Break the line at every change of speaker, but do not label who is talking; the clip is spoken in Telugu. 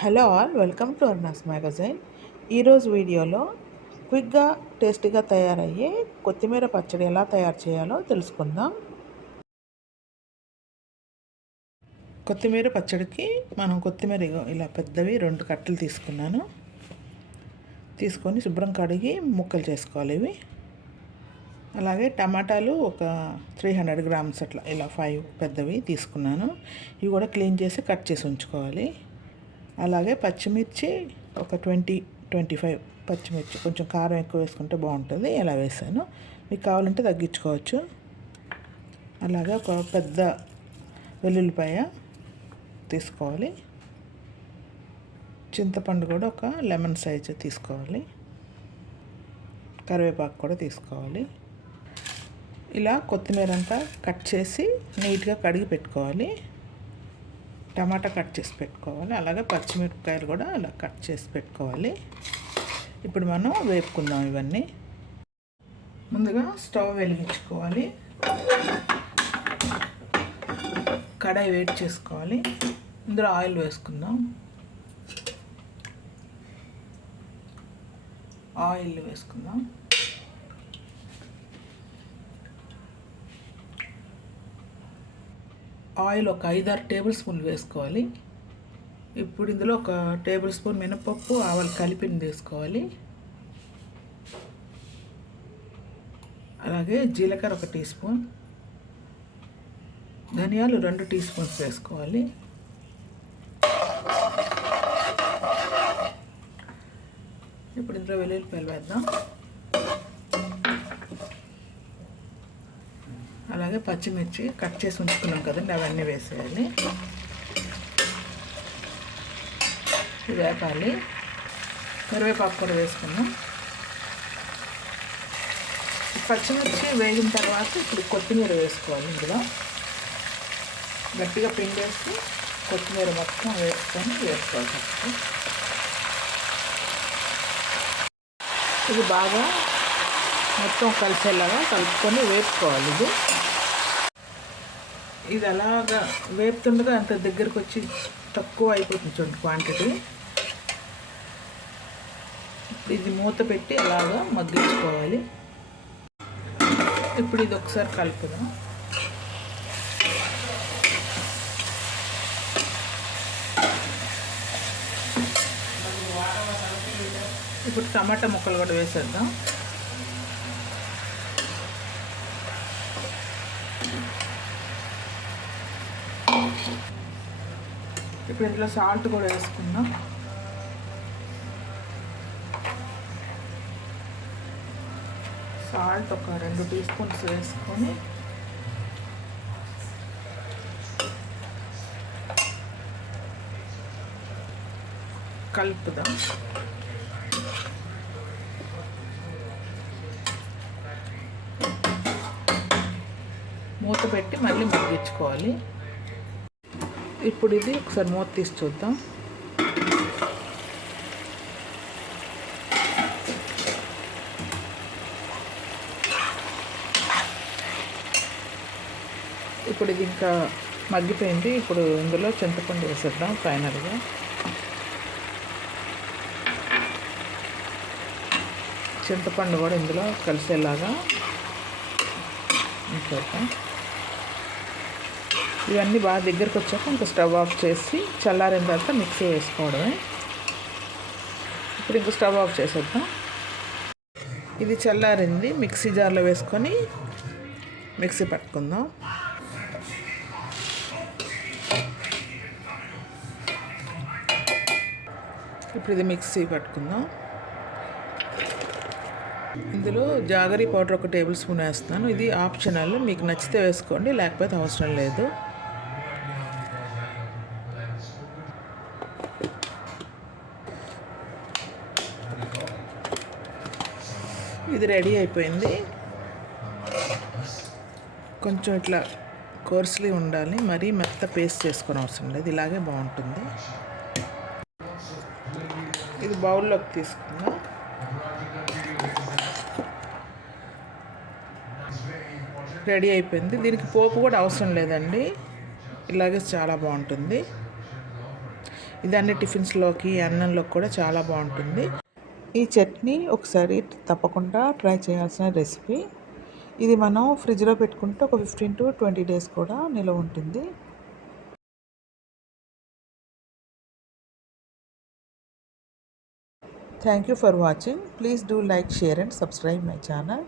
Hello all welcome to అర్నాస్ magazine. ఈరోజు వీడియోలో క్విక్గా టేస్టీగా తయారయ్యే కొత్తిమీర పచ్చడి ఎలా తయారు చేయాలో తెలుసుకుందాం. కొత్తిమీర పచ్చడికి మనం కొత్తిమీర ఇలా పెద్దవి రెండు కట్టలు తీసుకున్నాను. తీసుకొని శుభ్రం కడిగి ముక్కలు చేసుకోవాలి ఇవి. అలాగే టమాటాలు ఒక త్రీ హండ్రెడ్ గ్రామ్స్ అట్లా ఇలా ఫైవ్ పెద్దవి తీసుకున్నాను. ఇవి కూడా క్లీన్ చేసి కట్ చేసి ఉంచుకోవాలి. అలాగే పచ్చిమిర్చి ఒక ట్వంటీ ట్వంటీ ఫైవ్ పచ్చిమిర్చి. కొంచెం కారం ఎక్కువ వేసుకుంటే బాగుంటుంది. ఇలా వేసాను మీకు కావాలంటే తగ్గించుకోవచ్చు. అలాగే ఒక పెద్ద వెల్లుల్లిపాయ తీసుకోవాలి. చింతపండు కూడా ఒక లెమన్ సైజు తీసుకోవాలి. కరివేపాకు కూడా తీసుకోవాలి. ఇలా కొత్తిమీర అంతా కట్ చేసి నీట్గా కడిగి పెట్టుకోవాలి. టమాటా కట్ చేసి పెట్టుకోవాలి. అలాగే పచ్చిమిరపకాయలు కూడా అలా కట్ చేసి పెట్టుకోవాలి. ఇప్పుడు మనం వేపుకుందాం ఇవన్నీ. ముందుగా స్టవ్ వెలిగించుకోవాలి. కడాయి వేడి చేసుకోవాలి. ఇందులో ఆయిల్ వేసుకుందాం. ఆయిల్ వేసుకుందాం. ఆయిల్ ఒక ఐదారు టేబుల్ స్పూన్లు వేసుకోవాలి. ఇప్పుడు ఇందులో ఒక టేబుల్ స్పూన్ మినపప్పు ఆవాలు కలిపిని వేసుకోవాలి. అలాగే జీలకర్ర ఒక టీ స్పూన్. ధనియాలు రెండు టీ స్పూన్స్ వేసుకోవాలి. ఇప్పుడు ఇందులో వెల్లుల్లిపాయలు వేద్దాం. అలాగే పచ్చిమిర్చి కట్ చేసి ఉంచుకున్నాం కదండి అవన్నీ వేసేయాలి. వేపాలి. కరివేపాకు కూడా వేసుకున్నాం. పచ్చిమిర్చి వేగిన తర్వాత ఇప్పుడు కొత్తిమీర వేసుకోవాలి ఇందులో. గట్టిగా పిండేసి కొత్తిమీర మొత్తం వేసుకొని వేసుకోవాలి ఇది బాగా మొత్తం కలిసేలాగా కలుపుకొని వేసుకోవాలి ఇది. ఇది అలాగా వేపుతుండగా అంత దగ్గరకు వచ్చి తక్కువ అయిపోతుంది చూడండి క్వాంటిటీ ఇది మూత పెట్టి అలాగా మగ్గించుకోవాలి. ఇప్పుడు ఇది ఒకసారి కలుపుదాం. ఇప్పుడు టమాటా ముక్కలు కూడా వేసేద్దాం. ఇప్పుడు ఇందులో సాల్ట్ కూడా వేసుకుందాం. సాల్ట్ ఒక రెండు టీ స్పూన్స్ వేసుకొని. కలుపుదాం. మూత పెట్టి మళ్ళీ మగ్గించుకోవాలి. ఇప్పుడు ఇది ఒకసారి మూత తీసి చూద్దాం. ఇప్పుడు ఇది ఇంకా మగ్గిపోయింది. ఇప్పుడు ఇందులో చింతపండు వేసేద్దాం ఫైనల్గా. చింతపండు కూడా ఇందులో కలిసేలాగా ఉంచేద్దాం. ఇవన్నీ బాగా దగ్గరకు వచ్చాక ఇంకా స్టవ్ ఆఫ్ చేసి చల్లారిన తర్వాత మిక్సీ వేసుకోవడమే. ఇప్పుడు ఇంకో స్టవ్ ఆఫ్ చేసేద్దాం. ఇది చల్లారింది. మిక్సీ జార్లో వేసుకొని మిక్సీ పట్టుకుందాం. ఇప్పుడు ఇది మిక్సీ పట్టుకుందాం. ఇందులో జాగరీ పౌడర్ ఒక టేబుల్ స్పూన్ వేస్తున్నాను. ఇది ఆప్షనల్. మీకు నచ్చితే వేసుకోండి లేకపోతే అవసరం లేదు. ఇది రెడీ అయిపోయింది. కొంచెం ఇట్లా కోర్స్లీ ఉండాలి. మరీ మెత్త పేస్ట్ చేసుకొని అవసరం లేదు. ఇలాగే బాగుంటుంది. ఇది బౌల్లోకి తీసుకుందాం. రెడీ అయిపోయింది. దీనికి పోపు కూడా అవసరం లేదండి. ఇలాగే చాలా బాగుంటుంది. ఇది అన్ని టిఫిన్స్లోకి అన్నంలోకి కూడా చాలా బాగుంటుంది. ఈ చట్నీ ఒకసారి తప్పకుండా ట్రై చేయాల్సిన రెసిపీ. ఇది మనం ఫ్రిడ్జ్లో పెట్టుకుంటే ఒక ఫిఫ్టీన్ టు ట్వంటీ డేస్ కూడా నిలవ ఉంటుంది. Thank you for watching. Please do like share and subscribe my channel.